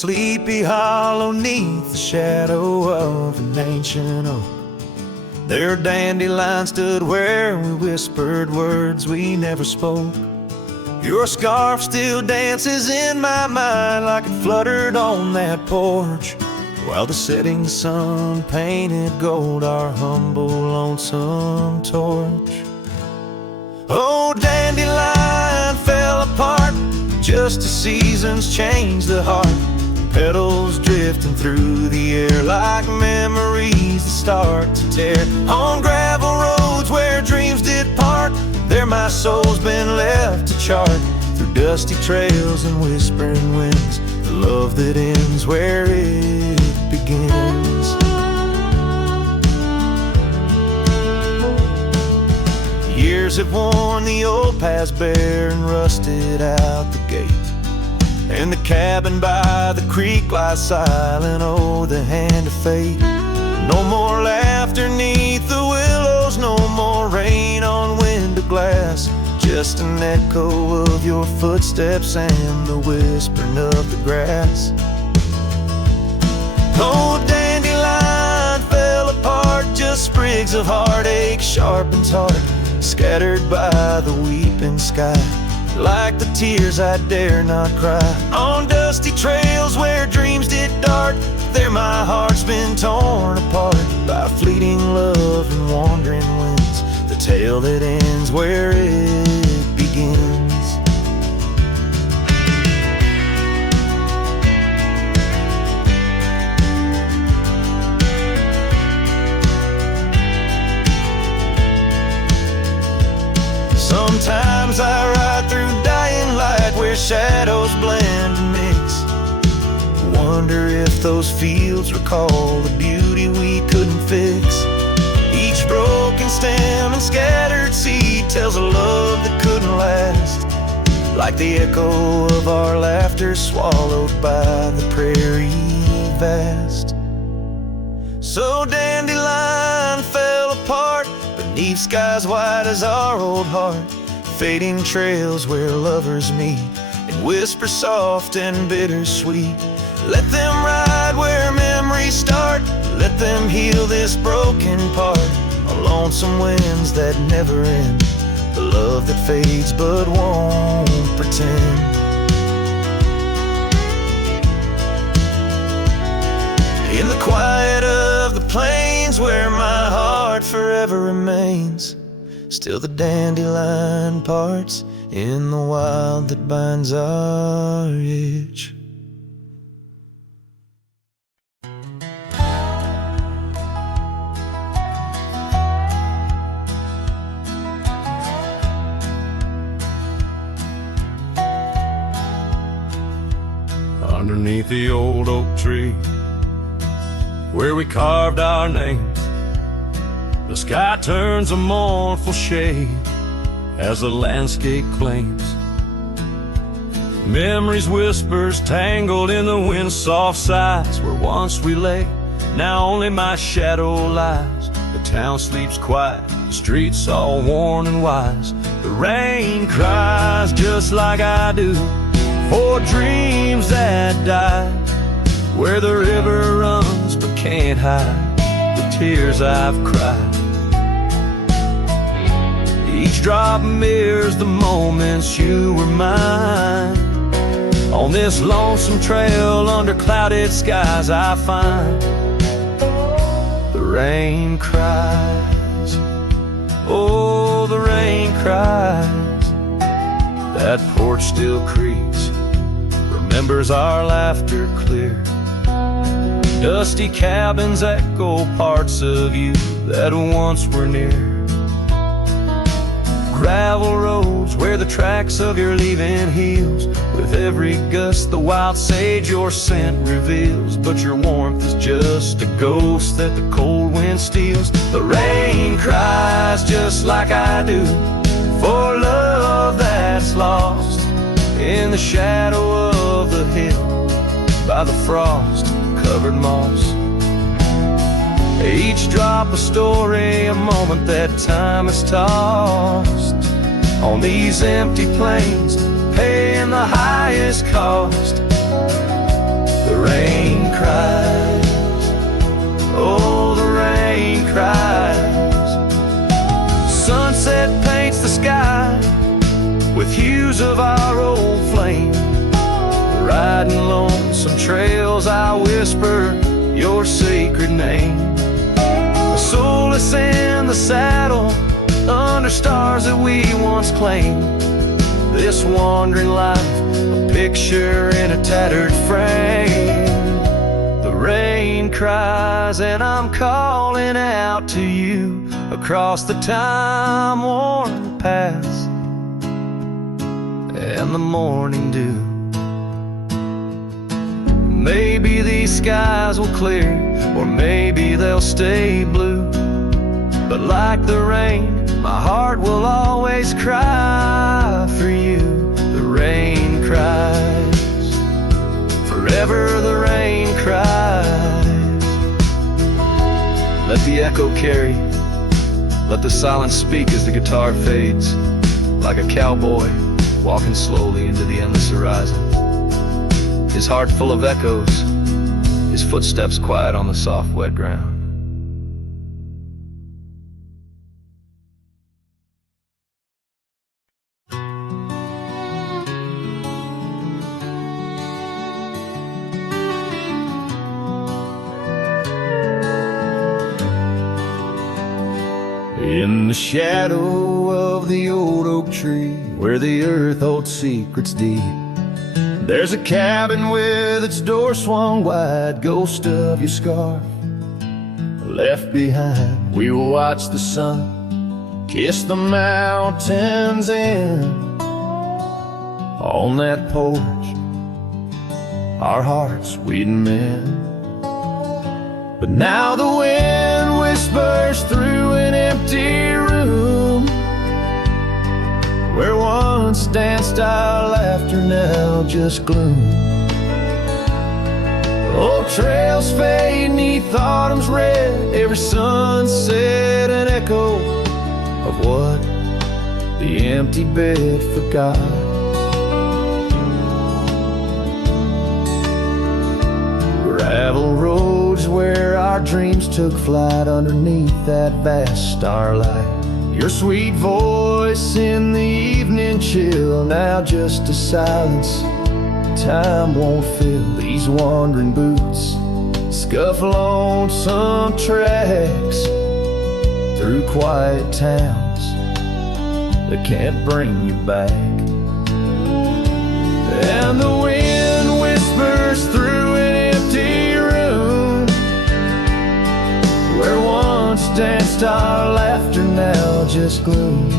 Sleepy Hollow 'neath the shadow of an ancient oak, there Dandelion stood where we whispered words we never spoke. Your scarf still dances in my mind like it fluttered on that porch, while the setting sun painted gold our humble lonesome torch. Oh, Dandelion fell apart just as seasons change the heart, petals drifting through the air like memories that start to tear. On gravel roads where dreams did part, there my soul's been left to chart, through dusty trails and whispering winds, the love that ends where it begins. Years have worn the old paths bare and rusted out the gate, and the cabin by the creek lies silent, oh, the hand of fate. No more laughter 'neath the willows, no more rain on window glass, just an echo of your footsteps and the whispering of the grass. Oh, Dandelion fell apart, just sprigs of heartache sharpened heart, scattered by the weeping sky, like the tears I dare not cry. On dusty trails where dreams did dart, there my heart's been torn apart by fleeting love and wandering winds, the tale that ends where it begins. Sometimes I ride through dying light where shadows blend and mix, wonder if those fields recall the beauty we couldn't fix. Each broken stem and scattered seed tells a love that couldn't last, like the echo of our laughter swallowed by the prairie vast. So Dandelion fell apart beneath skies wide as our old heart, fading trails where lovers meet and whisper soft and bittersweet. Let them ride where memories start, let them heal this broken part, on lonesome winds that never end, the love that fades but won't pretend. In the quiet of the plains where my heart forever remains, still the dandelion parts in the wild that binds our itch. Underneath the old oak tree where we carved our names, the sky turns a mournful shade as the landscape claims. Memories whispers tangled in the wind's soft sighs, where once we lay, now only my shadow lies. The town sleeps quiet, the streets all worn and wise. The rain cries just like I do for dreams that died, where the river runs but can't hide the tears I've cried. Each drop mirrors the moments you were mine. On this lonesome trail under clouded skies I find the rain cries. Oh, the rain cries. That porch still creaks, remembers our laughter clear. Dusty cabins echo parts of you that once were near. Gravel roads where the tracks of your leaving heals. With every gust the wild sage your scent reveals, but your warmth is just a ghost that the cold wind steals. The rain cries just like I do for love that's lost in the shadow of the hill by the frost-covered moss. Each drop a story, a moment that time has tossed on these empty plains, paying the highest cost. The rain cries, oh, the rain cries. Sunset paints the sky with hues of our old flame. Riding lonesome trails, I whisper your sacred name. Soulless in the saddle, under stars that we once claimed. This wandering life, a picture in a tattered frame. The rain cries and I'm calling out to you across the time-worn paths and the morning dew. Maybe these skies will clear, or maybe they'll stay blue. But like the rain, my heart will always cry for you. The rain cries, forever the rain cries. Let the echo carry, let the silence speak as the guitar fades. Like a cowboy walking slowly into the endless horizon. His heart full of echoes, his footsteps quiet on the soft wet ground. In the shadow of the old oak tree, where the earth holds secrets deep, there's a cabin with its door swung wide, ghost of your scarf left behind. We will watch the sun kiss the mountains in. On that porch, our hearts we'd mend. But now the wind whispers through an empty room, where once danced our laughter, now just gloom. Old trails fade 'neath autumn's red, every sunset an echo of what the empty bed forgot. Gravel roads where our dreams took flight, underneath that vast starlight. Your sweet voice in the evening chill, now just a silence time won't fill. These wandering boots scuff lonesome tracks through quiet towns that can't bring you back. And the wind whispers through an empty room, where once danced our laughter, now just gloom.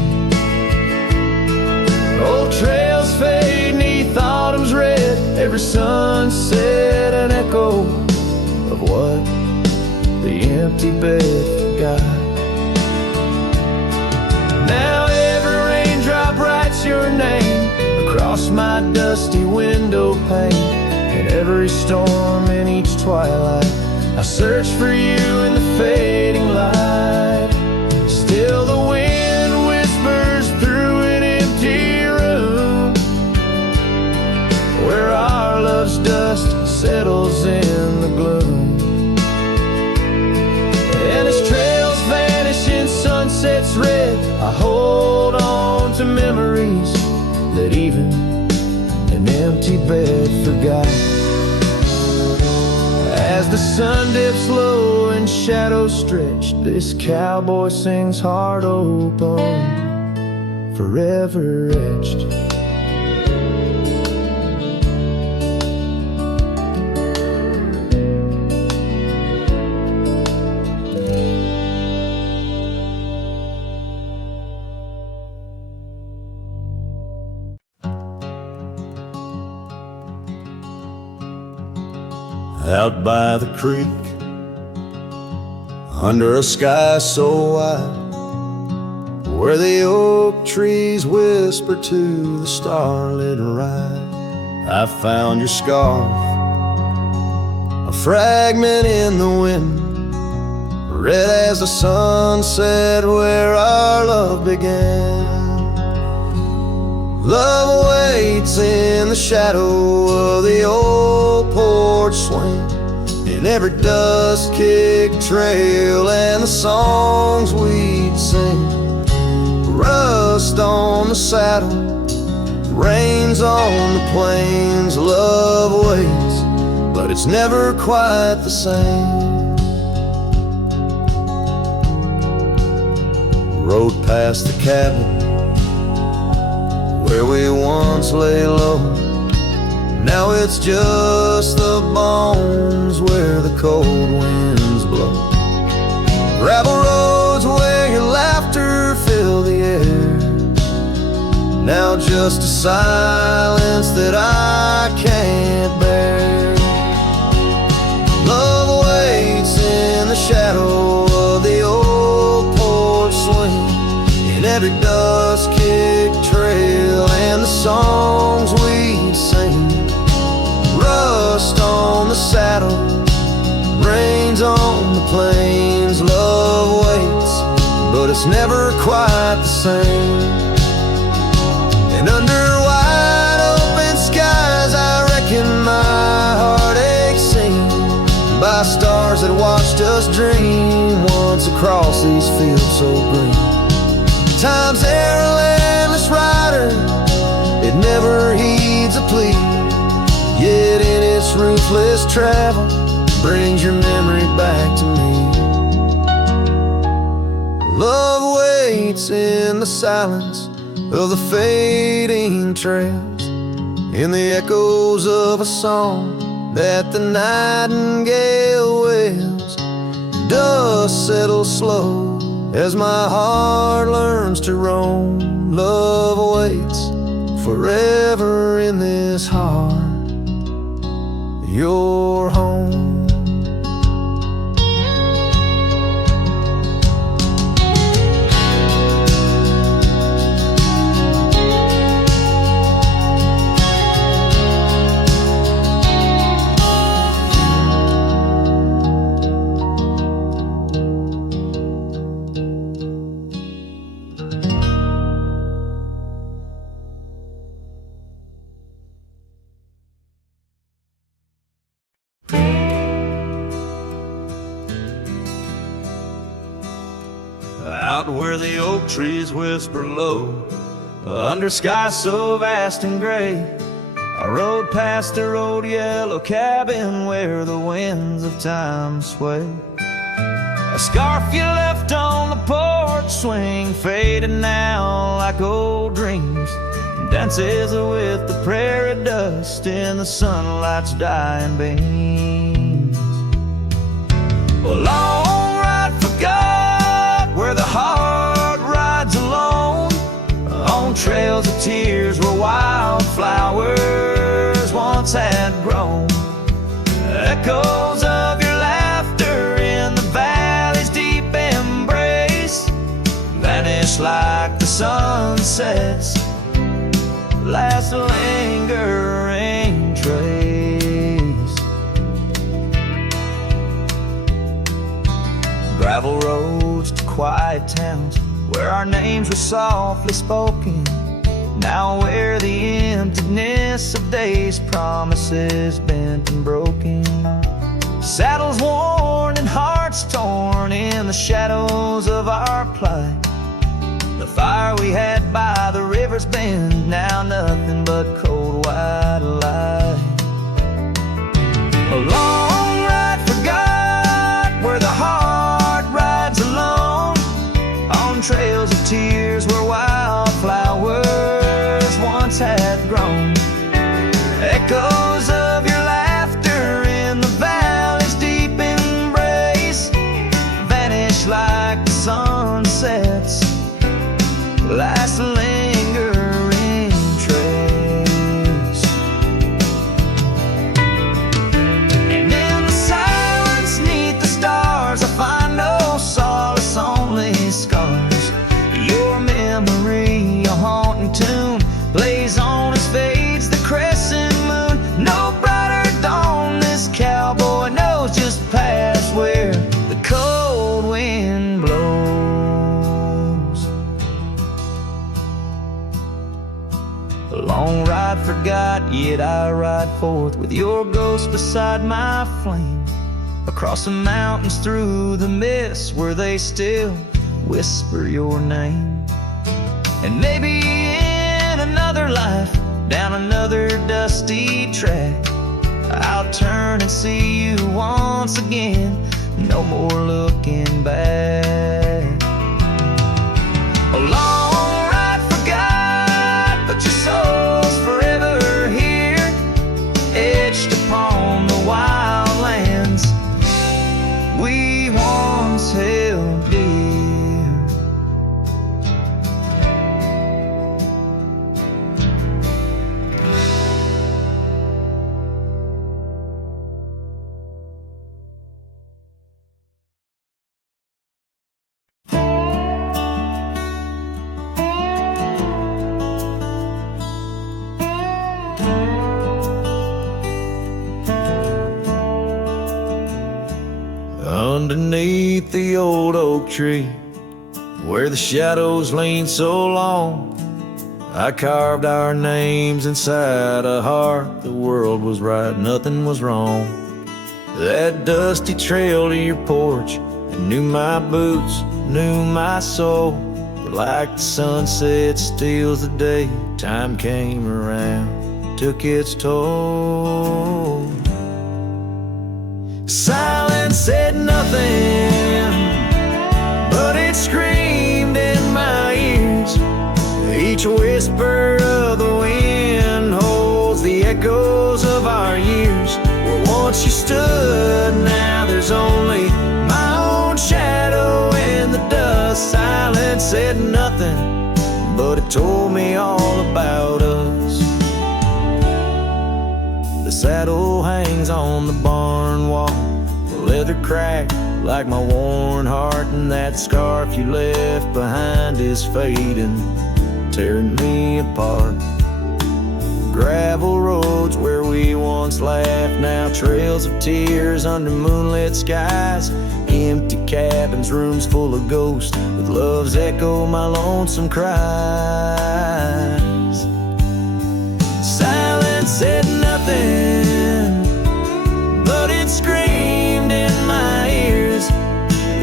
Old trails fade 'neath autumn's red, every sunset an echo of what the empty bed forgot. Now every raindrop writes your name across my dusty window pane. In every storm, in each twilight, I search for you in the fading light. Still the wind whispers through an empty room, where our love's dust settles in the gloom. And as trails vanish in sunsets red, I hold on to memories that even an empty bed forgot. As the sun dips low and shadows stretch, this cowboy sings heart open, forever etched. Out by the creek, under a sky so wide, where the oak trees whisper to the starlit ride, I found your scarf, a fragment in the wind, red as the sunset where our love began. Love waits in the shadow of the old porch swing, in every dust-kicked trail and the songs we'd sing. Rust on the saddle, rains on the plains, love waits, but it's never quite the same. Rode past the cabin where we once lay low. Now it's just the bones where the cold winds blow. Gravel roads where your laughter filled the air. Now just a silence that I can't bear. Love waits in the shadow of the old porch swing, in every dust-kicked trail and the songs we'd sing. Rust on the saddle, rains on the plains, love waits, but it's never quite the same. And under wide open skies I reckon my heartache's seen by stars that watched us dream once across these fields so green. Time's airless rider, it never heeds a plea, yet in its ruthless travel brings your memory back to me. Love waits in the silence of the fading trails, in the echoes of a song that the nightingale wails. Dust settles slow as my heart learns to roam. Love waits forever in this heart, your home. Out where the oak trees whisper low, under skies so vast and gray, I rode past the old yellow cabin where the winds of time sway. A scarf you left on the porch swing, faded now like old dreams, dances with the prairie dust in the sunlight's dying beams. A long ride forgot where the heart rides alone, on trails of tears where wildflowers once had grown. Echoes of your laughter in the valley's deep embrace vanish like the sunset's last lingering trace. Gravel roads to quiet towns where our names were softly spoken, now where the emptiness of days' promises bent and broken. Saddles worn and hearts torn in the shadows of our plight. The fire we had by the river's bend, now nothing but cold white light. A long ride forgot where the heart rides alone, on trails of tears where wildflowers once had grown. Echoes of your laughter in the valley's deep embrace vanish like the sunset's last lingering trace. And in the silence neath the stars I find no solace, only scars. Your memory, a haunting tune, plays on as fades the crescent moon. No brighter dawn, this cowboy knows just past where the cold wind blows. forgot, yet I ride forth with your ghost beside my flame, across the mountains, through the mist, where they still whisper your name. And maybe in another life, down another dusty track, I'll turn and see you once again, no more looking back. A long ride forgot, but your soul's forever here, etched upon the wild lands we once held dear. Underneath the old oak tree, where the shadows lean so long, I carved our names inside a heart. The world was right, nothing was wrong. That dusty trail to your porch, it knew my boots, knew my soul. But like the sunset steals the day, time came around, took its toll. Silence said nothing, but it screamed in my ears. Each whisper of the wind holds the echoes of our years. Where once you stood, now there's only my own shadow in the dust. Silence said nothing, but it told me all about us. The saddle hangs on the barn wall, the leather cracked like my worn heart, and that scarf you left behind is fading, tearing me apart. Gravel roads where we once laughed, now trails of tears under moonlit skies. Empty cabins, rooms full of ghosts, with love's echo, my lonesome cries. Silence said nothing, but it screamed in my ears.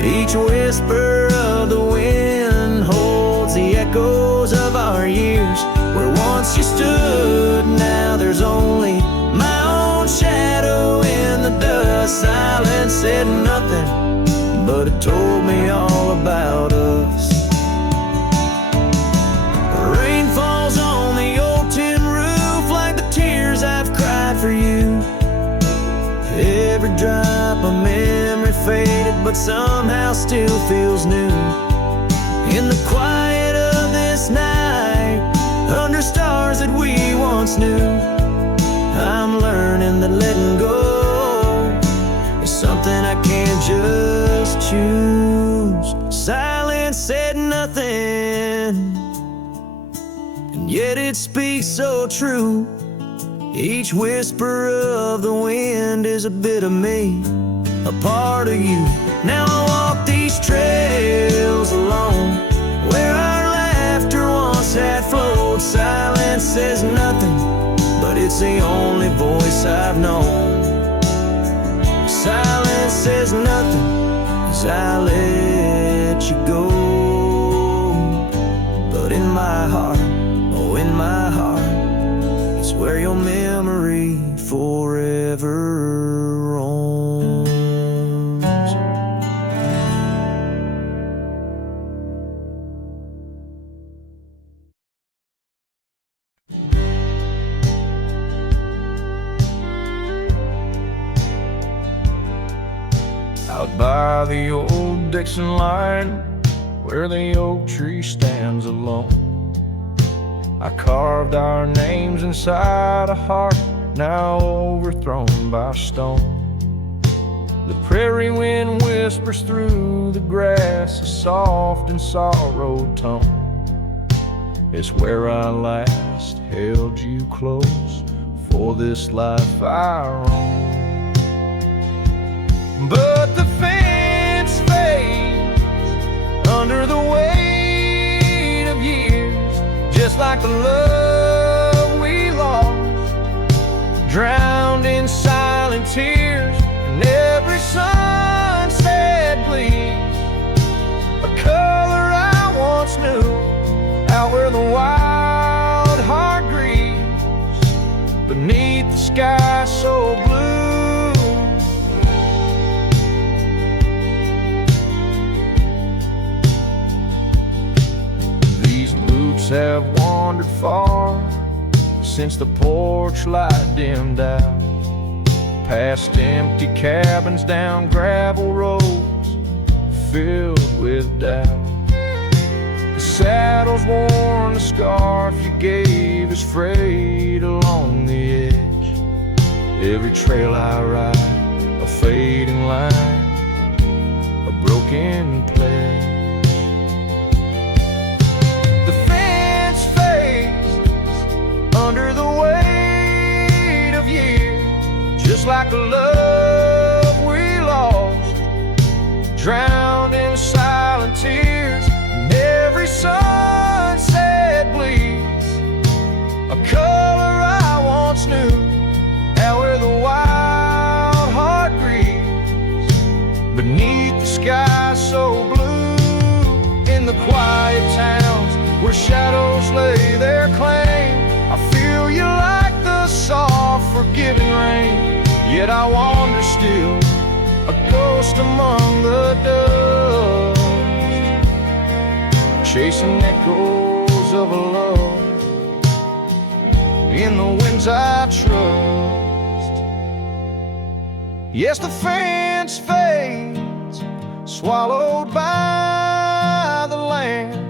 Each whisper of the wind holds the echoes of our years. Where once you stood, now there's only my own shadow in the dust. Silence said nothing, but it told me all about us. Rain falls on the old tin roof like the tears I've cried for you. Every drop of memory faded, but somehow still feels new. In the quiet of this night, under stars that we once knew, I'm learning that letting go is something I can't just choose. Silence said nothing, and yet it speaks so true. Each whisper of the wind is a bit of me, a part of you. Now I walk these trails alone, where our laughter once had flowed. Silence says nothing, but it's the only voice I've known. Silence says nothing as I let you go. But in my heart, oh in my heart, it's where your memory forever roams. Out by the old Dixon line, where the oak tree stands alone, I carved our names inside a heart now overthrown by stone. The prairie wind whispers through the grass, a soft and sorrowed tone. It's where I last held you close for this life I roam. But the fence fades under the weight of years, just like the love we lost hearts have wandered far since the porch light dimmed out, past empty cabins, down gravel roads filled with doubt. The saddle's worn, the scarf you gave is frayed along the edge. Every trail I ride, a fading line, a broken pledge. The fence fades under the weight of years, just like a love we lost, drowned in silent tears. And every sunset bleeds a color I once knew, out where the wild heart grieves beneath the sky so blue. In the quiet towns where shadows lay their claim, I feel you like the soft forgiving rain. Yet I wander still, a ghost among the dust, chasing echoes of a love in the winds I trust. Yes, the fence fades, swallowed by the land,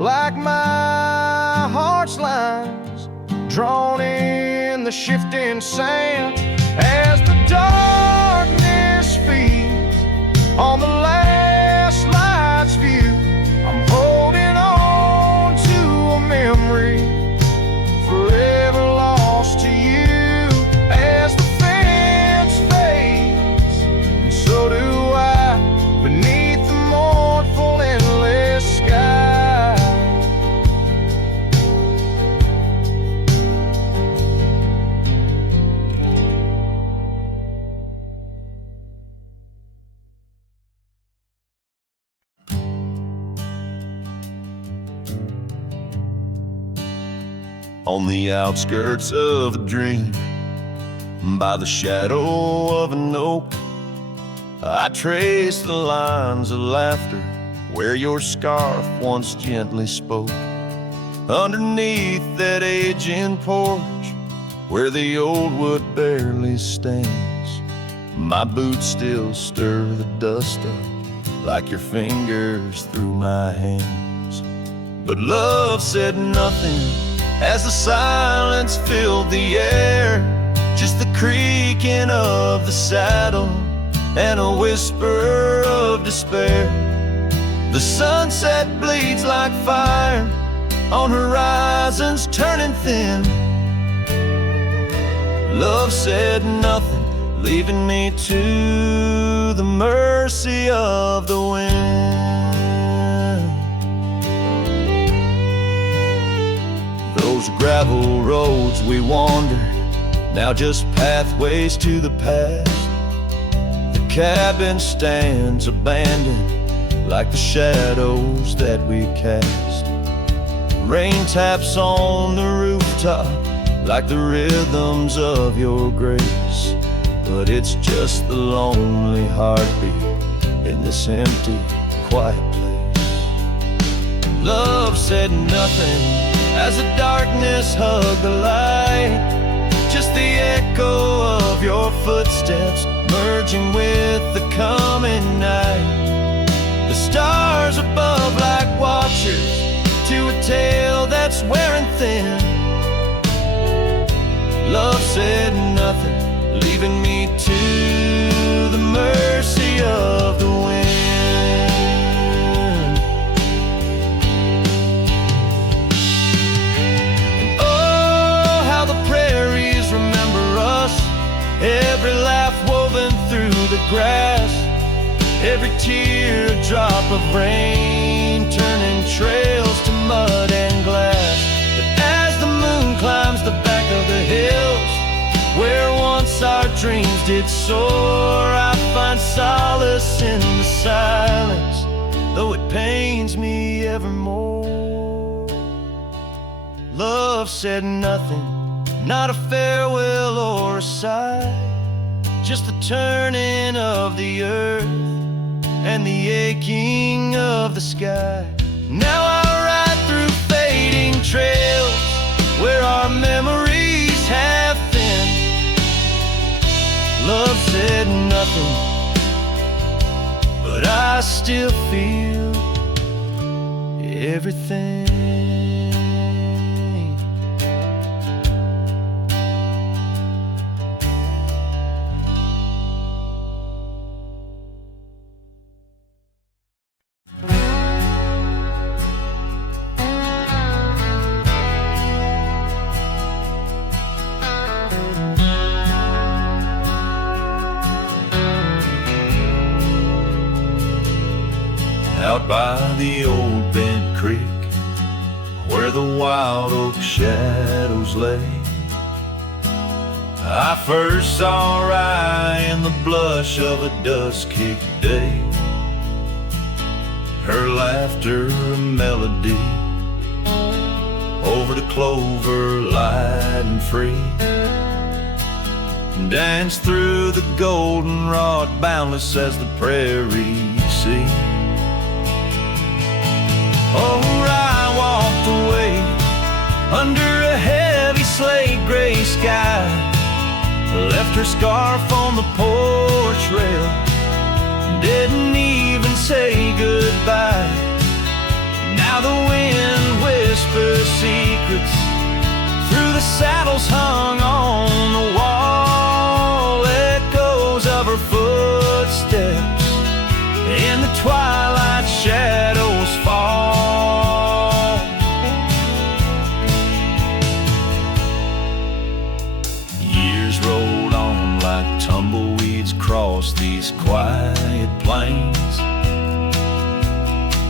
like my heart's lines drawn in the shifting sand. As the darkness feeds on the last light's view, I'm holding on to a memory forever lost to you. As the fence fades, and so do I, beneath the mournful endless sky. On the outskirts of a dream, by the shadow of an oak, I trace the lines of laughter where your scarf once gently spoke. Underneath that aging porch where the old wood barely stands, my boots still stir the dust up like your fingers through my hands. But love said nothing as the silence filled the air, just the creaking of the saddle and a whisper of despair. The sunset bleeds like fire on horizons turning thin. Love said nothing, leaving me to the mercy of the wind. Those gravel roads we wandered, now just pathways to the past. The cabin stands abandoned like the shadows that we cast. Rain taps on the rooftop like the rhythms of your grace, but it's just the lonely heartbeat in this empty, quiet place. Love said nothing as the darkness hugged the light, just the echo of your footsteps merging with the coming night. The stars above like watchers to a tale that's wearing thin. Love said nothing, leaving me to the mercy of the wind. And oh, how the prairies remember us, every laugh woven through the grass, every teardrop of rain turning trails to mud and glass. But as the moon climbs the back of the hills where once our dreams did soar, I find solace in the silence, though it pains me evermore. Love said nothing, not a farewell or a sigh, just the turning of the earth and the aching of the sky. Now I ride through fading winding trails where our memories have thinned. Love said nothing, but I still feel everything. Out by the old bent creek, where the wild oak shadows lay, I first saw Rye in the blush of a dust-kicked day. Her laughter a melody over the clover, light and free, danced through the goldenrod, boundless as the prairie sea. Oh, I walked away under a heavy slate gray sky, left her scarf on the porch rail, didn't even say goodbye. Now the wind whispers secrets through the saddles hung on the wall, echoes of her footsteps in the twilight shadows fall. Years rolled on like tumbleweeds across these quiet plains.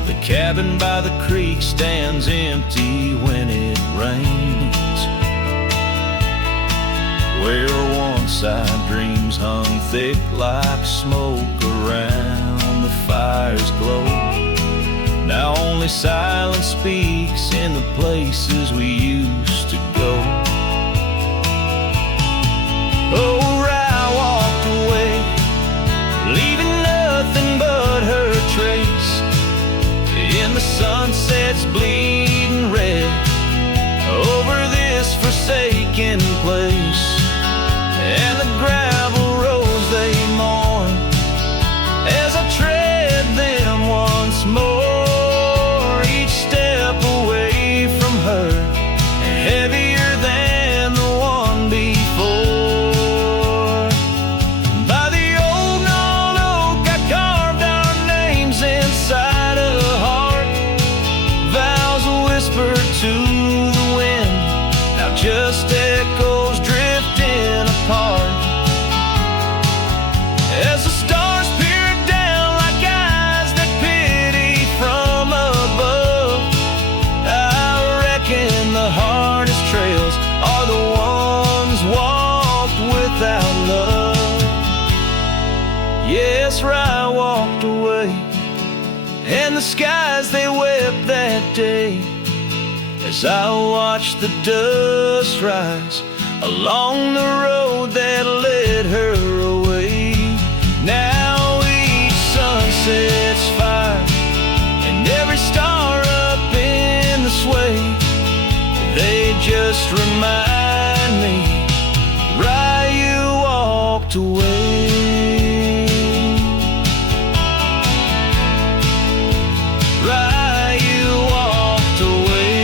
The cabin by the creek stands empty when it rains, where once our dreams hung thick like smoke around the fire's glow. Now only silence speaks in the places we used to go. Oh, I walked away, leaving nothing but her trace in the sunset's bleeding red over this forsaken place, and the gravel roads they mourn as I tread them once more, each step away from her heavier than the one before. By the old gnarled oak I carved our names inside a heart, vows whispered to the wind, now just echoes drifting apart. As the stars peer down like eyes that pity from above, I reckon the hardest trails are the ones walked without love. Yes, I walked away, and the skies they wept that day as I watched the dust rise along the road that led her away. Now each sunset's fire and every star up in the sway, they just remind me, Rye, you walked away. Rye, you walked away.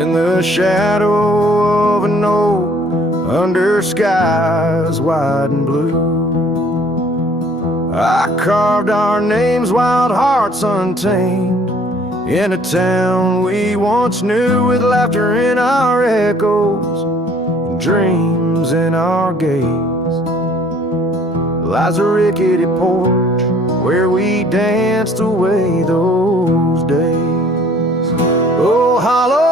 In the shadow of an oak, under skies wide and blue, I carved our names, wild hearts untamed, in a town we once knew, with laughter in our echoes and dreams in our gaze. Lies a rickety porch where we danced away those days. Oh, hollow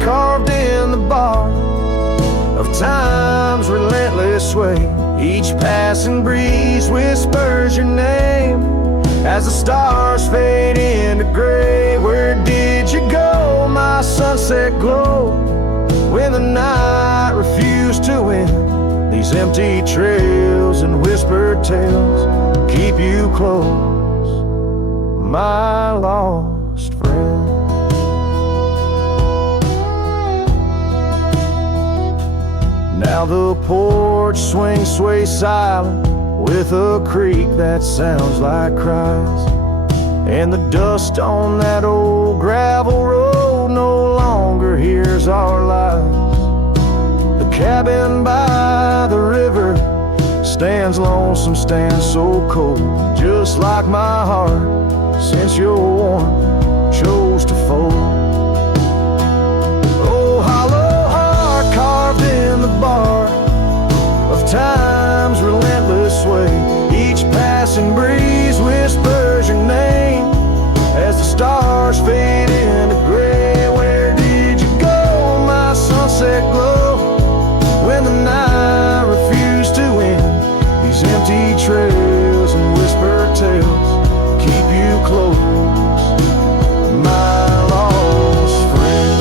carved in the bark of time's relentless sway, Each passing breeze whispers your name as the stars fade into gray. Where did you go, my sunset glow, when the night refused to end? These empty trails and whispered tales keep you close, my lost friend. Now the porch swings sway silent with a creak that sounds like cries, and the dust on that old gravel road no longer hears our lies. The cabin by the river stands lonesome, stands so cold, just like my heart since your warmth chose to fold. Oh, hollow heart carved in the bark of time's relentless sway. Each passing breeze whispers your name as the stars fade into gray. Where did you go, my sunset glow, when the night refused to end? These empty trails and whispered tales keep you close, my lost friend.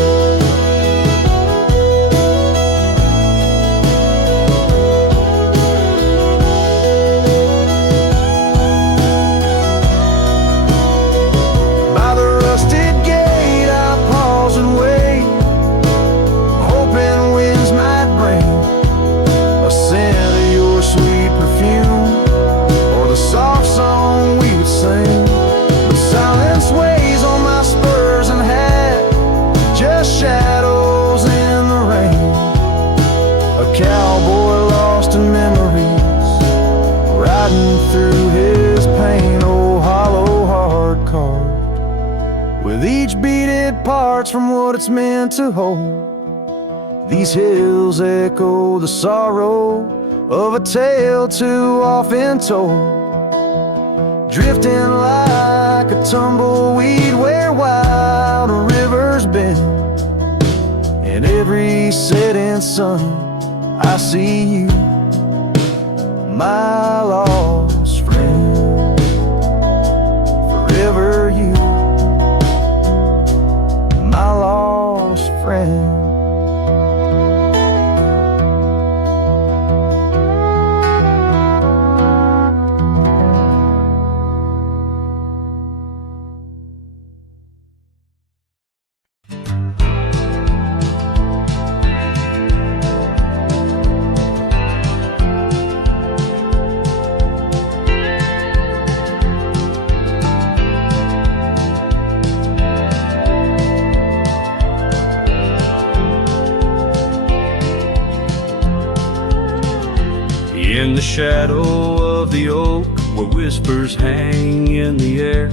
By the rusted gate I pause and wait, hoping winds might bring a scent of your sweet perfume, or the soft song we would sing. But silence weighs on my spurs and hat, just shadows in the rain. A cowboy lost in memories, riding through his pain. Oh, hollow heart carved with each beat it parts from what it's meant to hold. These hills echo the sorrow of a tale too often told, drifting like a tumbleweed where wild rivers bend. In every setting sun I see you, my lost friend. Forever you, my lost friend. In the shadow of the oak, where whispers hang in the air,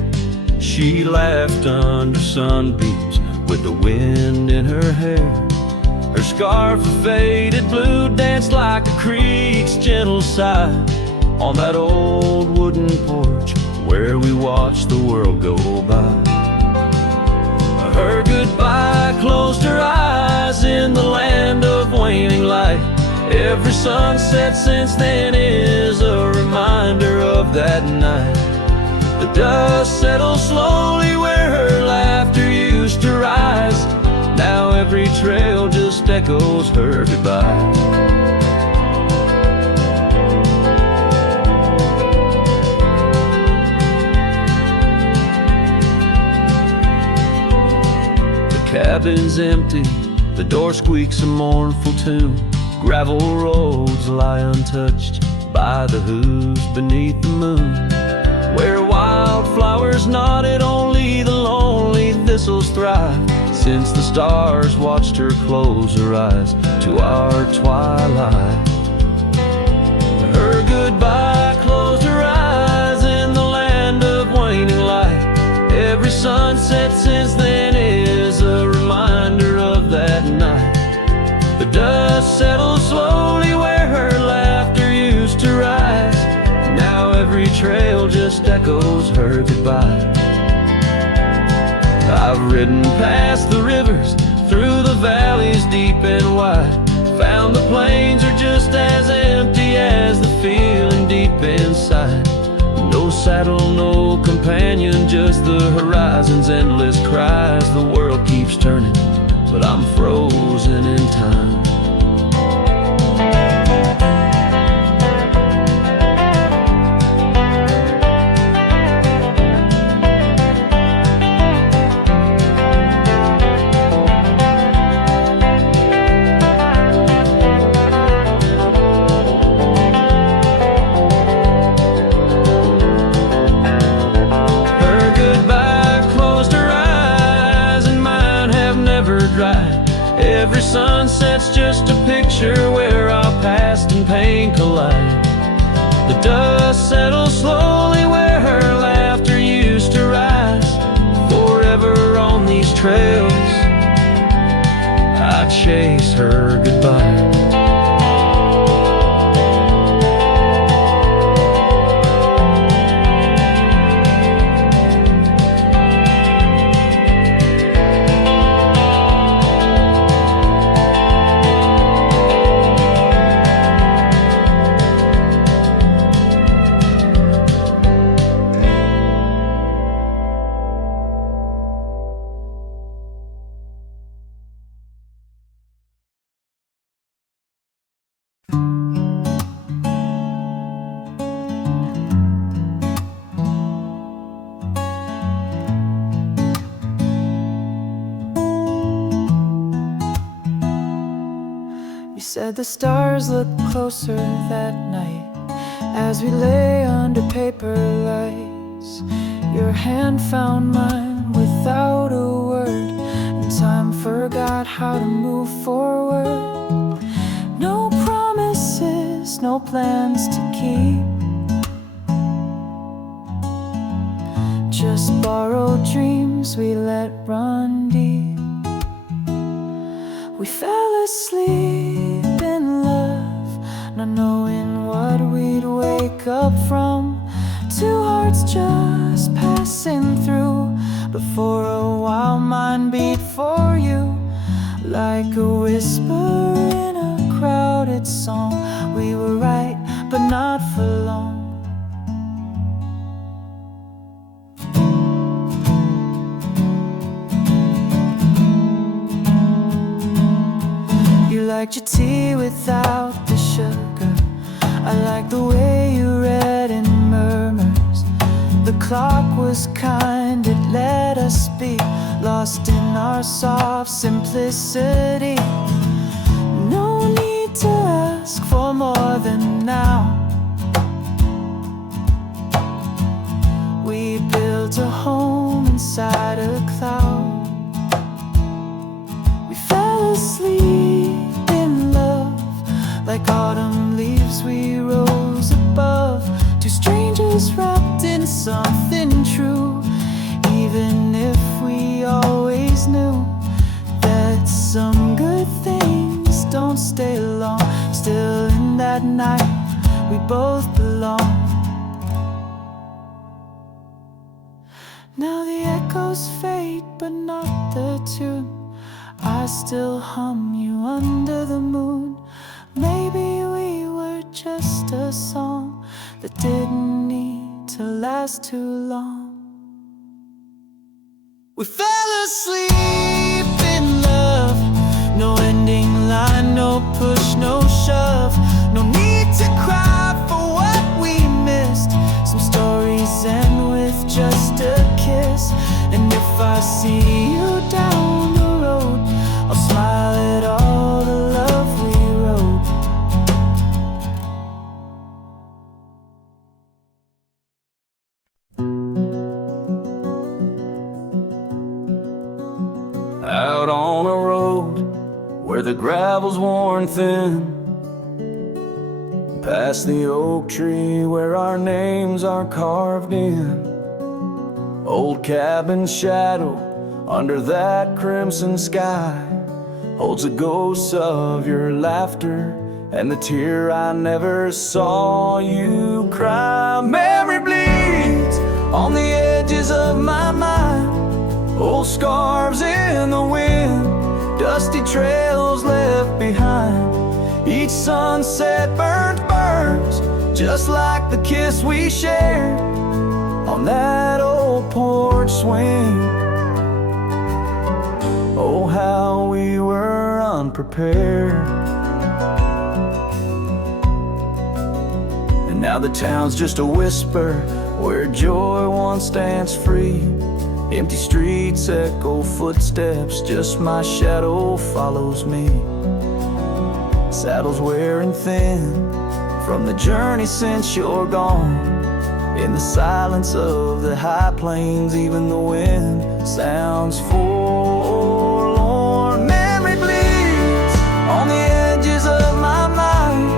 she laughed under sunbeams with the wind in her hair. Her scarf of faded blue danced like a creek's gentle sigh on that old wooden porch where we watched the world go by. Her goodbye closed her eyes in the land of waning light. Every sunset since then is a reminder of that night. The dust settles slowly where her laughter used to rise. Now every trail just echoes her goodbye. The cabin's empty, the door squeaks a mournful tune. Gravel roads lie untouched by the hooves beneath the moon. Where wildflowers nodded, only the lonely thistles thrive, since the stars watched her close her eyes to our twilight. Her goodbye closed her eyes in the land of waning light. Every sunset since then is a reminder of that night. The dust settles slowly where her laughter used to rise. Now every trail just echoes her goodbye. I've ridden past the rivers, through the valleys deep and wide, found the plains are just as empty as the saddle, no companion, just the horizon's endless cries. The world keeps turning, but I'm frozen in time. Every sunset's just a picture where our past and pain collide. The dust settles slowly where her laughter used to rise. Forever on these trails, I chase her goodbye. Said the stars looked closer that night as we lay under paper lights. Your hand found mine without a word, and time forgot how to move forward. No promises, no plans to keep, just borrowed dreams we let run deep. We fell asleep in love, not knowing what we'd wake up from. Two hearts just passing through, but for a while mine beat for you, like a whisper in a crowded song. We were right, but not for long. You liked your tea without the sugar. I liked the way you read in murmurs. The clock was kind, it let us be lost in our soft simplicity. No need to ask for more than now. We built a home inside a cloud. We fell asleep in love, like autumn leaves we rose above. Two strangers wrapped in something true, even if we always knew that some good things don't stay long. Still in that night we both belong. Now the echoes fade, but not the tune. I still hum you under the moon. Maybe we were just a song that didn't need to last too long. We fell asleep in love, no ending line, no push, no shove. No need to cry for what we missed. Some stories end with just a kiss. And if I see you down the road, I'll smile at all the love we wrote. Out on a road where the gravel's worn thin, past the oak tree where our names are carved in. Old cabin shadow under that crimson sky holds a ghost of your laughter and the tear I never saw you cry. Memory bleeds on the edges of my mind, old scarves in the wind, dusty trails left behind. Each sunset burns, just like the kiss we shared. on that old porch swing. Oh, how we were unprepared. And now the town's just a whisper, where joy once danced free. Empty streets echo footsteps, just my shadow follows me. Saddles wearing thin from the journey since you're gone. In the silence of the high plains, even the wind sounds forlorn. Memory bleeds on the edges of my mind,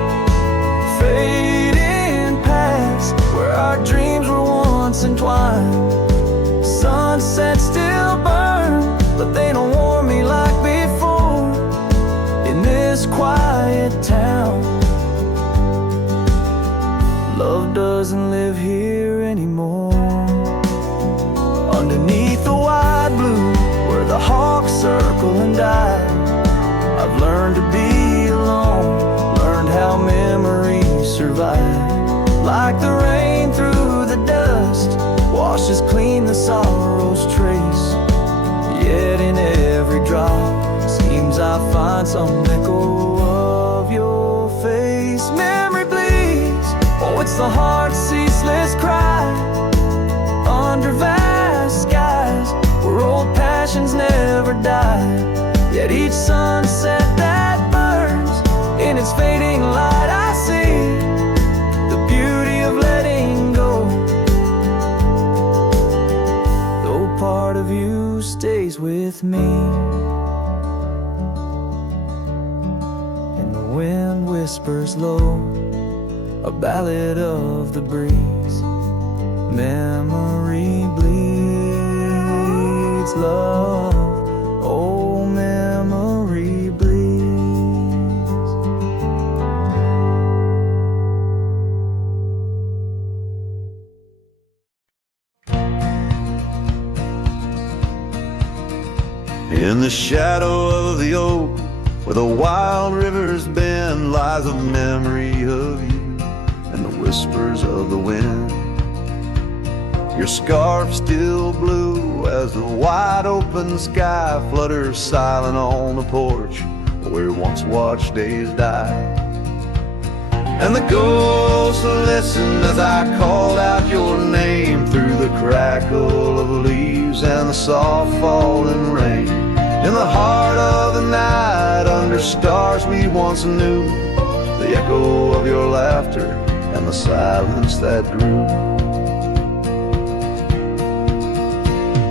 fading past where our dreams were once entwined. Sunsets still burn, but they don't warm me like before. In this quiet town, love doesn't live here anymore. Underneath the wide blue, where the hawks circle and die, I've learned to be alone, learned how memories survive. Like the rain through the dust, washes clean the sorrow's trace. Yet in every drop, seems I find some echo of your face. Memory bleeds, oh, it's the heart's ceaseless cry. Under vast skies, where old passions never die. Yet each sunset that burns, in its fading light I see the beauty of letting go. Though part of you stays with me, and the wind whispers low, a ballad of the breeze. Memory bleeds love, oh, memory bleeds. In the shadow of the oak, where the wild rivers bend, lies a memory of you and the whispers of the wind. Your scarf still blue as the wide open sky flutters silent on the porch where once watched days die. And the ghosts listened as I called out your name through the crackle of leaves and the soft falling rain. In the heart of the night, under stars we once knew, the echo of your laughter and the silence that grew.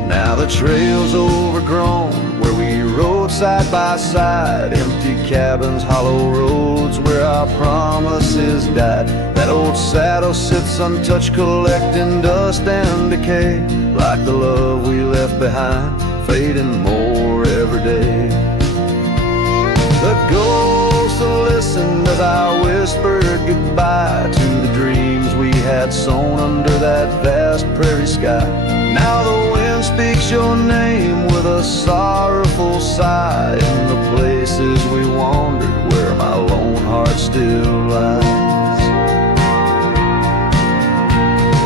Now the trail's overgrown, where we rode side by side. Empty cabins, hollow roads, where our promises died. That old saddle sits untouched, collecting dust and decay, like the love we left behind, fading more every day. The ghosts listened as I whispered goodbye to the dreams we had sown under that vast prairie sky. Now the wind speaks your name with a sorrowful sigh in the places we wandered, where my lone heart still lies.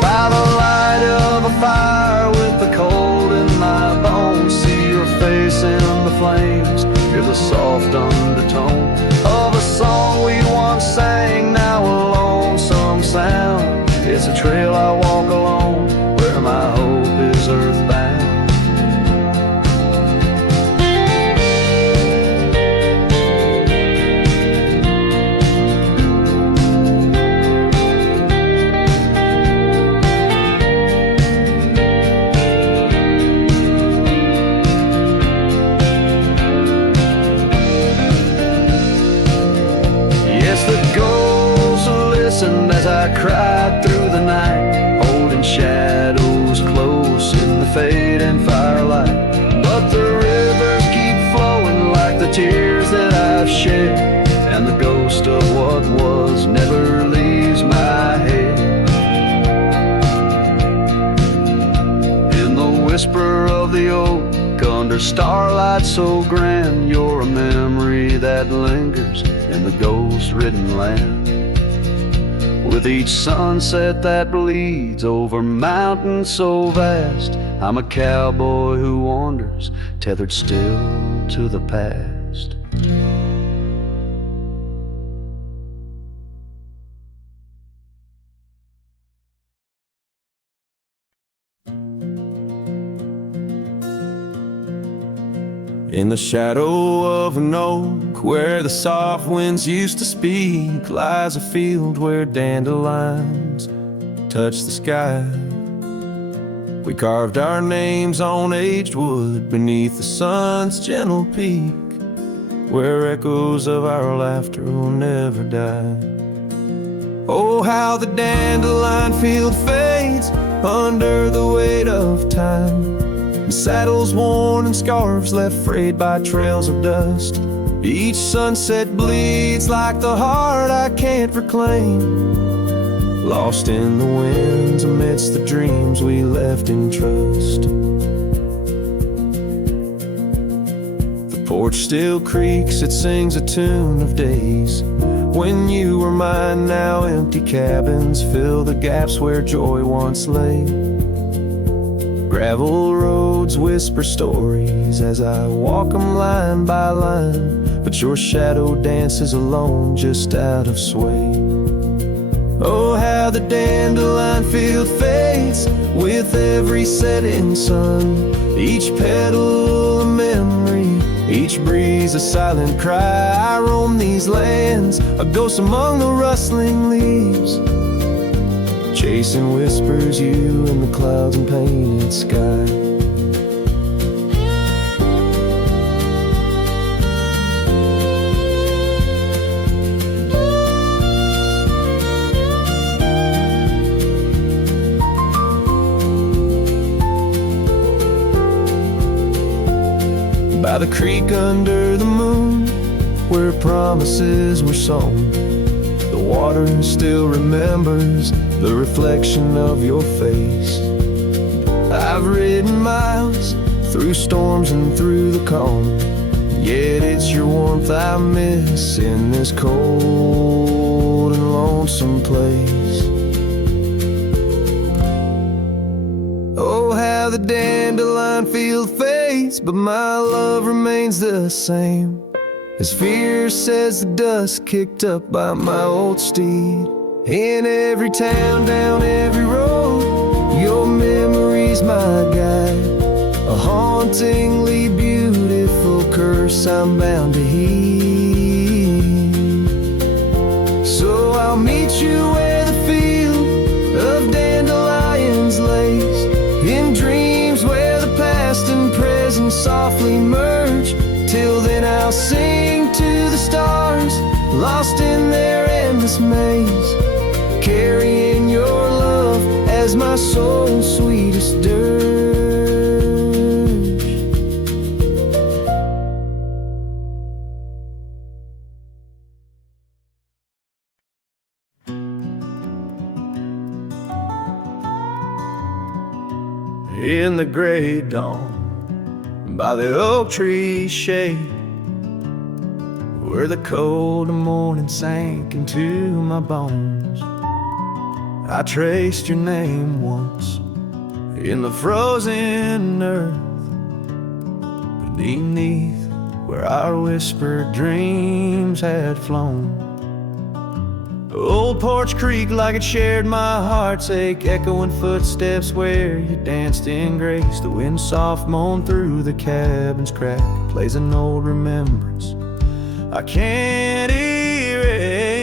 By the light of a fire, with the cold in my bones, see your face in the flames, hear the soft undertone of a song we once sang, now a lonesome sound. It's a trail I walk alone, where my hope is earthbound. Yes, the ghosts listened as I cried through the night, holding shadows close in the fading firelight. But the rivers keep flowing like the tears that I've shed, and the ghost of what was never leaves my head. In the whisper of the oak, under starlight so grand, you're a memory that lingers in the ghost-ridden land. With each sunset that bleeds over mountains so vast, I'm a cowboy who wanders, tethered still to the past. In the shadow of an oak, where the soft winds used to speak, lies a field where dandelions touch the sky. We carved our names on aged wood beneath the sun's gentle peak, where echoes of our laughter will never die. Oh, how the dandelion field fades under the weight of time, and saddles worn and scarves left frayed by trails of dust. Each sunset bleeds like the heart I can't reclaim, lost in the winds amidst the dreams we left in trust. The porch still creaks, it sings a tune of days when you were mine. Now empty cabins fill the gaps where joy once lay. Gravel roads whisper stories as I walk them line by line, but your shadow dances alone just out of sway. Oh, how the dandelion field fades with every setting sun, each petal a memory, each breeze a silent cry. I roam these lands, a ghost among the rustling leaves, chasing whispers, you in the clouds and painted sky. By the creek under the moon, where promises were sown, the water still remembers the reflection of your face. I've ridden miles through storms and through the calm, yet it's your warmth I miss in this cold and lonesome place. Oh, how the dandelion field fades, but my love remains the same, as fierce as the dust kicked up by my old steed. In every town, down every road, your memory's my guide, a hauntingly beautiful curse I'm bound to heed. So I'll meet you where the field of dandelions lays, in dreams where the past and present softly merge. Till then I'll sing to the stars, lost in their endless maze, carrying your love as my soul's sweetest dirge. In the gray dawn, by the oak tree shade, where the cold morning sank into my bones, I traced your name once in the frozen earth, beneath where our whispered dreams had flown. Old Porch Creek like it shared my heart's ache, echoing footsteps where you danced in grace. The wind soft moaned through the cabin's crack, plays an old remembrance I can't erase.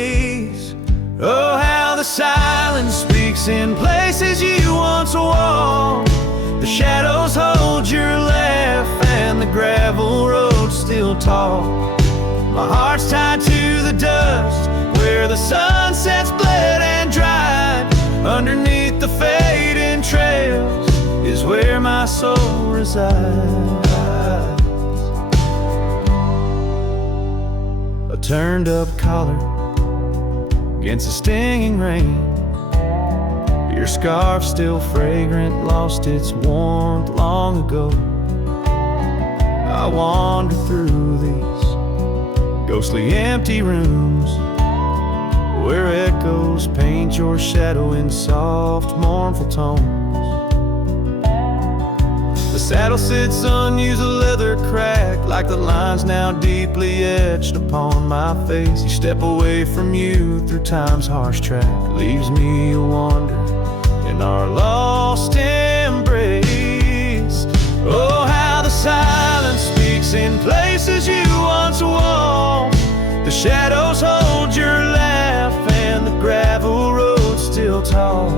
Oh, how the silence speaks in places you once walked. The shadows hold your laugh and the gravel roads still talk. My heart's tied to the dust where the sunsets bled and dried. Underneath the fading trails is where my soul resides. A turned up collar against the stinging rain, your scarf still fragrant, lost its warmth long ago. I wander through these ghostly empty rooms where echoes shadows paint your shadow in soft, mournful tones. The saddle sits unused, the leather crack, like the lines now deeply etched upon my face. You step away from you through time's harsh track, leaves me a wander in our lost embrace. Oh, how the silence speaks in places you once walked. The shadows hold your laugh and the gravel road still tall.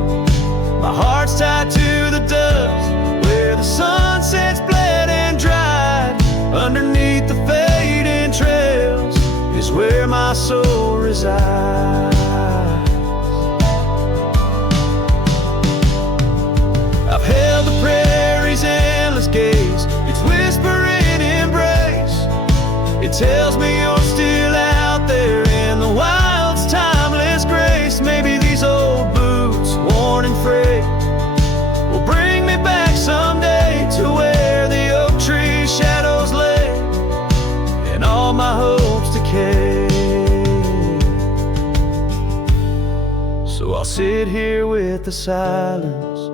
My heart's tied to the dust where the sunsets bled and dried. Underneath the fading trails is where my soul resides. I've held the prairie's endless gaze, its whispering embrace. It tells me you're still out there in the wild's timeless grace. Maybe these old boots, worn and frayed, will bring me back someday to where the oak tree shadows lay and all my hopes decay. So I'll sit here with the silence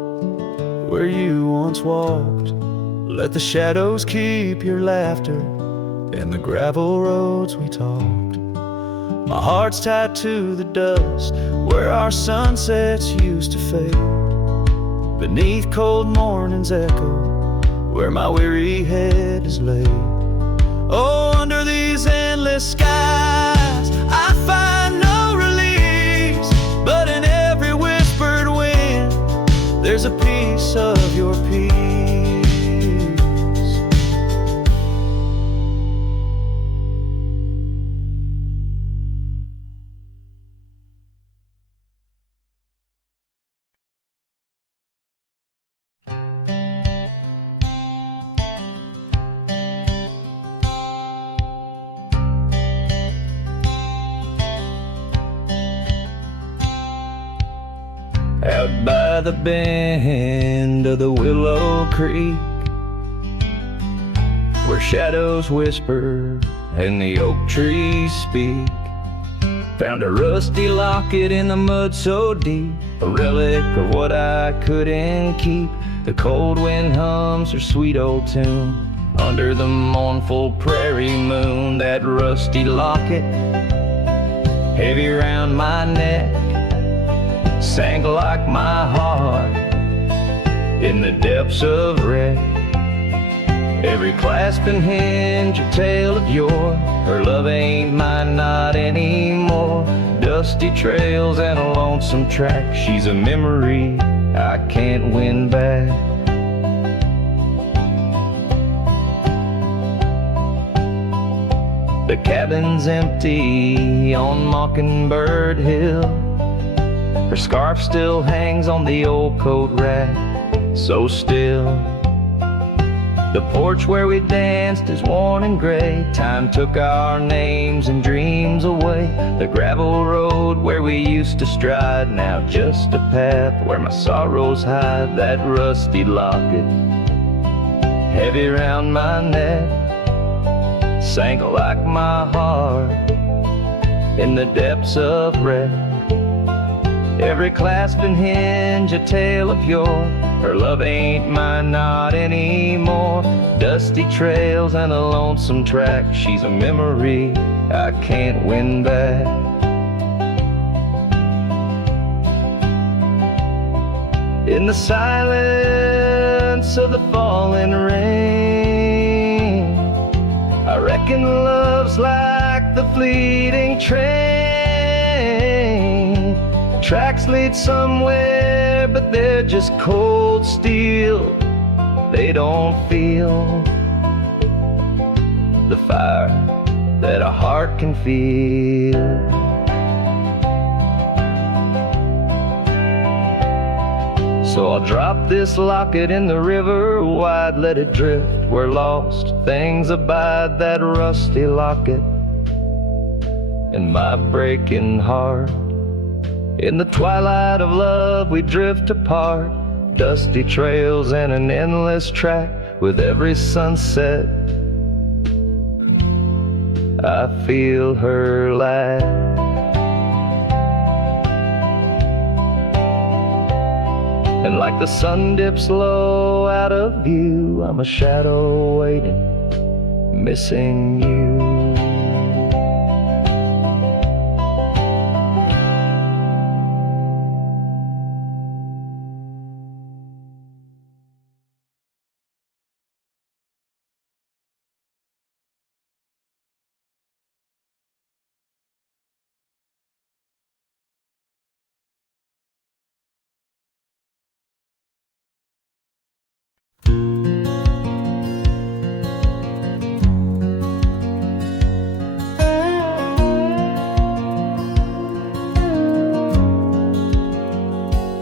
where you once walked. Let the shadows keep your laughter and the gravel roads we talked. My heart's tied to the dust where our sunsets used to fade. Beneath cold morning's echo where my weary head is laid. Oh, under these endless skies I find no release, but in every whispered wind there's a piece of your peace. Out by the bend of the Willow Creek, where shadows whisper and the oak trees speak, found a rusty locket in the mud so deep, a relic of what I couldn't keep. The cold wind hums her sweet old tune under the mournful prairie moon. That rusty locket, heavy round my neck, sank like my heart in the depths of wreck. Every clasp and hinge a tale of yore. Her love ain't mine, not anymore. Dusty trails and a lonesome track. She's a memory I can't win back. The cabin's empty on Mockingbird Hill. Her scarf still hangs on the old coat rack, so still. The porch where we danced is worn and gray. Time took our names and dreams away. The gravel road where we used to stride, now just a path where my sorrows hide. That rusty locket, heavy round my neck, sank like my heart in the depths of wreck. Every clasp and hinge a tale of yore. Her love ain't mine, not anymore. Dusty trails and a lonesome track. She's a memory I can't win back. In the silence of the falling rain, I reckon love's like the fleeting train. Tracks lead somewhere, but they're just cold steel. They don't feel the fire that a heart can feel. So I'll drop this locket in the river wide, let it drift where lost things abide. That rusty locket in my breaking heart. In the twilight of love we drift apart. Dusty trails and an endless track. With every sunset I feel her laugh. And like the sun dips low out of view, I'm a shadow waiting, missing you.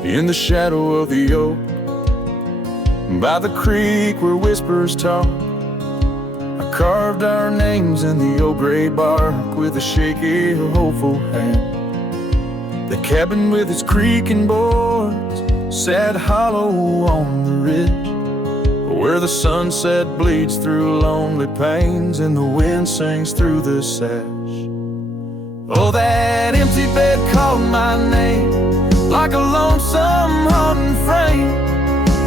In the shadow of the oak, by the creek where whispers talk, I carved our names in the old gray bark with a shaky, hopeful hand. The cabin with its creaking boards sat hollow on the ridge, where the sunset bleeds through lonely panes and the wind sings through the sash. Oh, that empty bed called my name, like a lonesome haunting frame,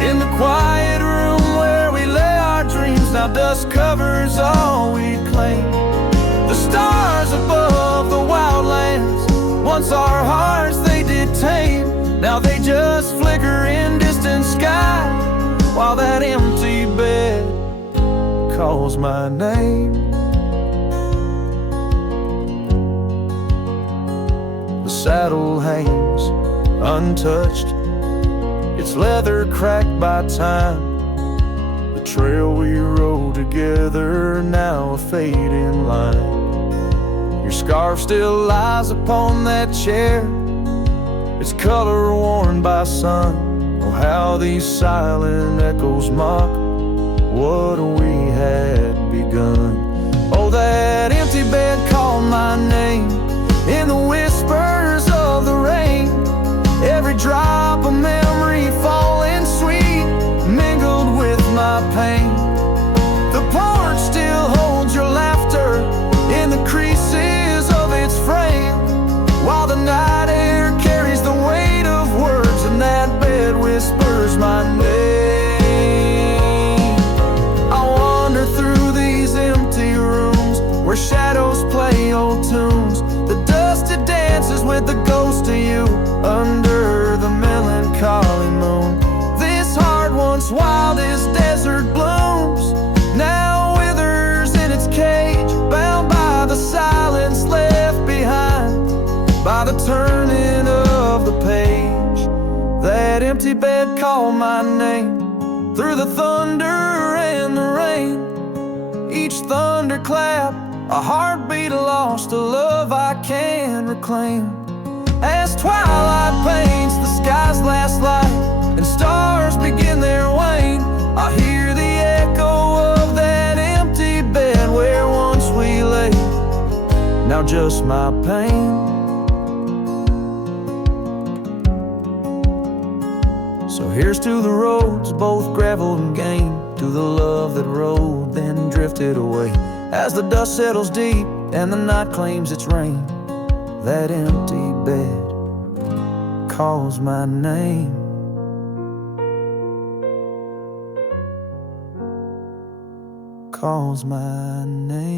in the quiet room where we lay our dreams. Now dust covers all we claim. The stars above the wildlands, once our hearts they did tame, now they just flicker in distant sky, while that empty bed calls my name. The saddle hangs untouched, its leather cracked by time. The trail we rode together, now a fading line. Your scarf still lies upon that chair, its color worn by sun. Oh, how these silent echoes mock what we had begun. Oh, that empty bed called my name in the whispers of the rain. Every drop of memory falling sweet, mingled with my pain. The porch still holds your laughter in the creases of its frame, while the night air carries the weight of words, and that bed whispers my name. I wander through these empty rooms where shadows play old tunes. The dusted dances with the ghost of you under the melancholy moon. This heart once wild as desert blooms, now withers in its cage, bound by the silence left behind, by the turning of the page. That empty bed called my name through the thunder and the rain. Each thunderclap a heartbeat lost, a love I can't reclaim. As twilight paints the sky's last light and stars begin their wane, I hear the echo of that empty bed where once we lay, now just my pain. So here's to the roads, both gravel and game, to the love that rode then drifted away. As the dust settles deep and the night claims its reign, that empty bed calls my name. Calls my name.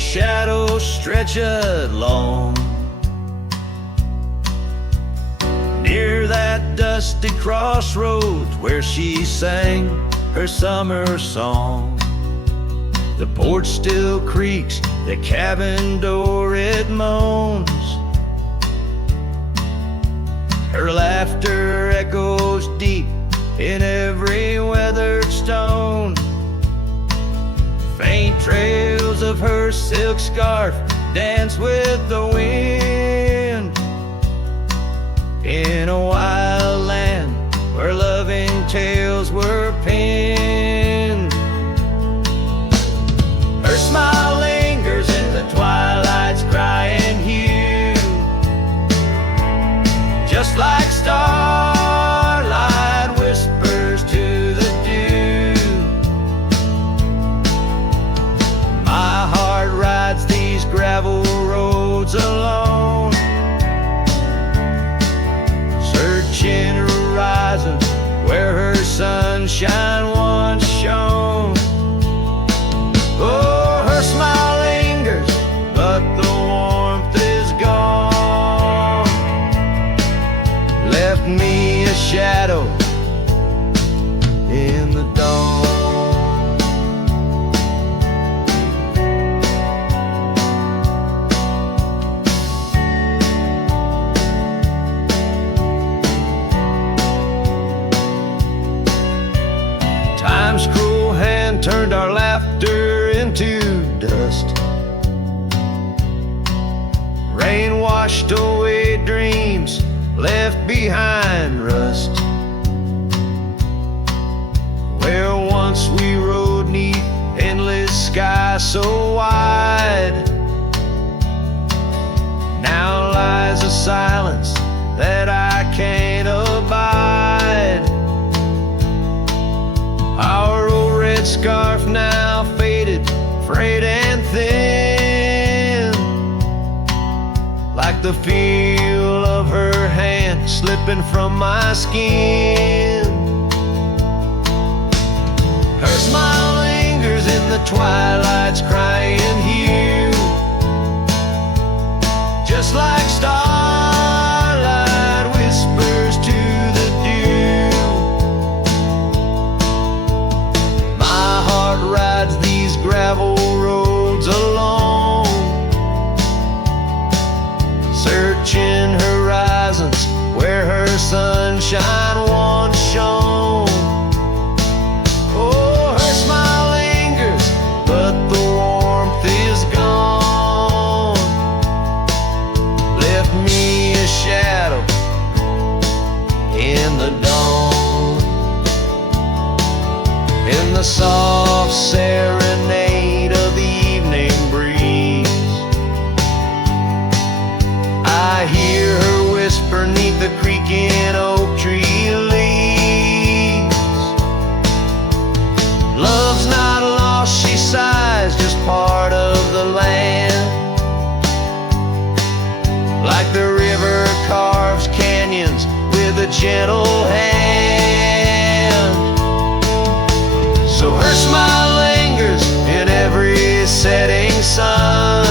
Shadows stretch along near that dusty crossroads where she sang her summer song. The porch still creaks, the cabin door it moans. Her laughter echoes deep in every weathered stone. Faint trails of her silk scarf dance with the wind in a wild land where loving tales were penned. sunshine once shone. Oh, her smile lingers, but the warmth is gone. Left me a shadow in the dawn. Time's cruel hand turned our laughter into dust. Rain washed away dreams, left behind rust. Where once we rode 'neath endless sky so wide, now lies a silence that I can't abide. Our old red scarf now faded, frayed and thin, like the feel of her hand slipping from my skin. Her smile lingers in the twilight's crying hue, just like starlight whispers to the dew. My heart rides these gravel roads alone, searching horizons where her sunshine once shone. Oh, her smile lingers, but the warmth is gone. Left me a shadow in the dawn. In the soft serenade of the evening breeze, I hear her whisper 'neath the creaking oak tree leaves. Love's not lost, she sighs, just part of the land. Like the river carves canyons with a gentle hand. So her smile lingers in every setting sun,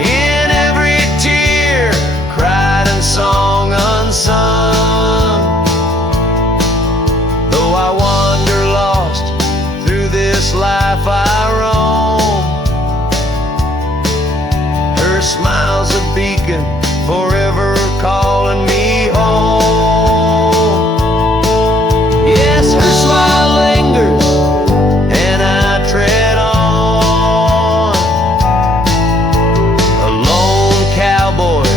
in every tear cried and song unsung. Though I wander lost through this life I roam, her smile's a beacon forever calling me home. Yes, her smile lingers and I tread on, a lone cowboy,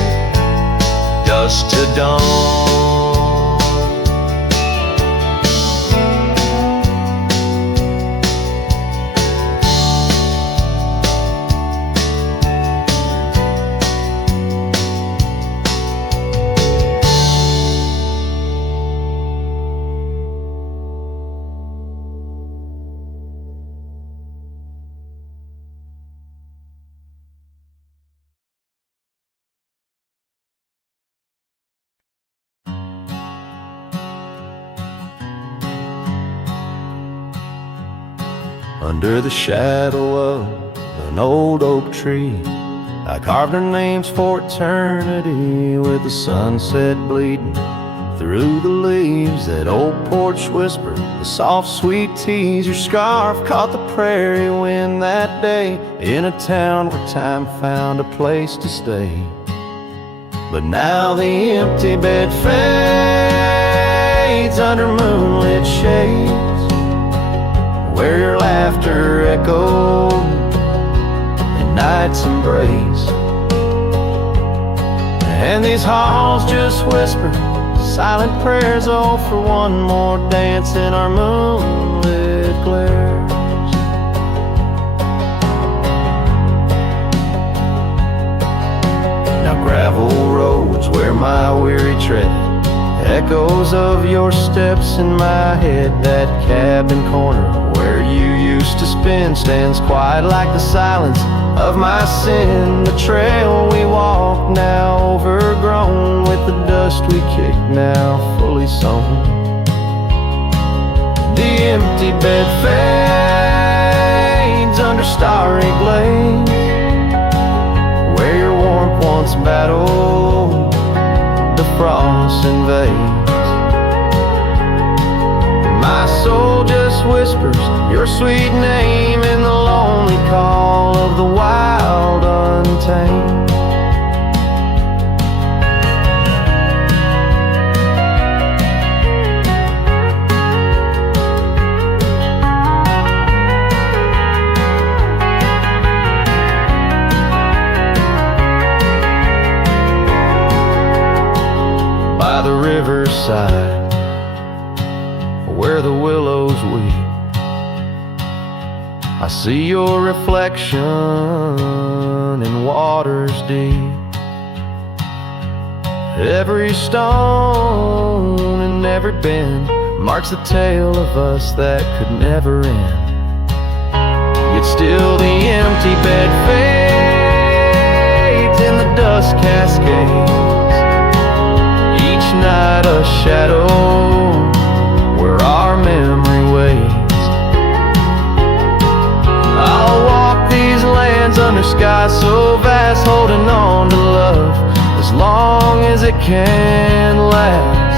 dusk to dawn. Under the shadow of an old oak tree, I carved our names for eternity, with the sunset bleeding through the leaves. That old porch whispered the soft sweet tease. Your scarf caught the prairie wind that day, in a town where time found a place to stay. But now the empty bed fades under moonlit shades, where your laughter echoed in night's embrace. And these halls just whisper silent prayers, oh, for one more dance in our moonlit glares. Now gravel roads where my weary tread, echoes of your steps in my head. That cabin corner where you used to spend stands quiet like the silence of my sin. The trail we walk now overgrown, with the dust we kick now fully sown. empty bed fades under starry glades, where your warmth once battled the frost invades. My soul just whispers your sweet name in the lonely call of the wild untamed. By the riverside, where the willows weep, I see your reflection in waters deep. Every stone and every bend marks the tale of us that could never end. Yet still the empty bed fades in the dust cascades, each night a shadow where our memory waits. I'll walk these lands under skies so vast, holding on to love as long as it can last.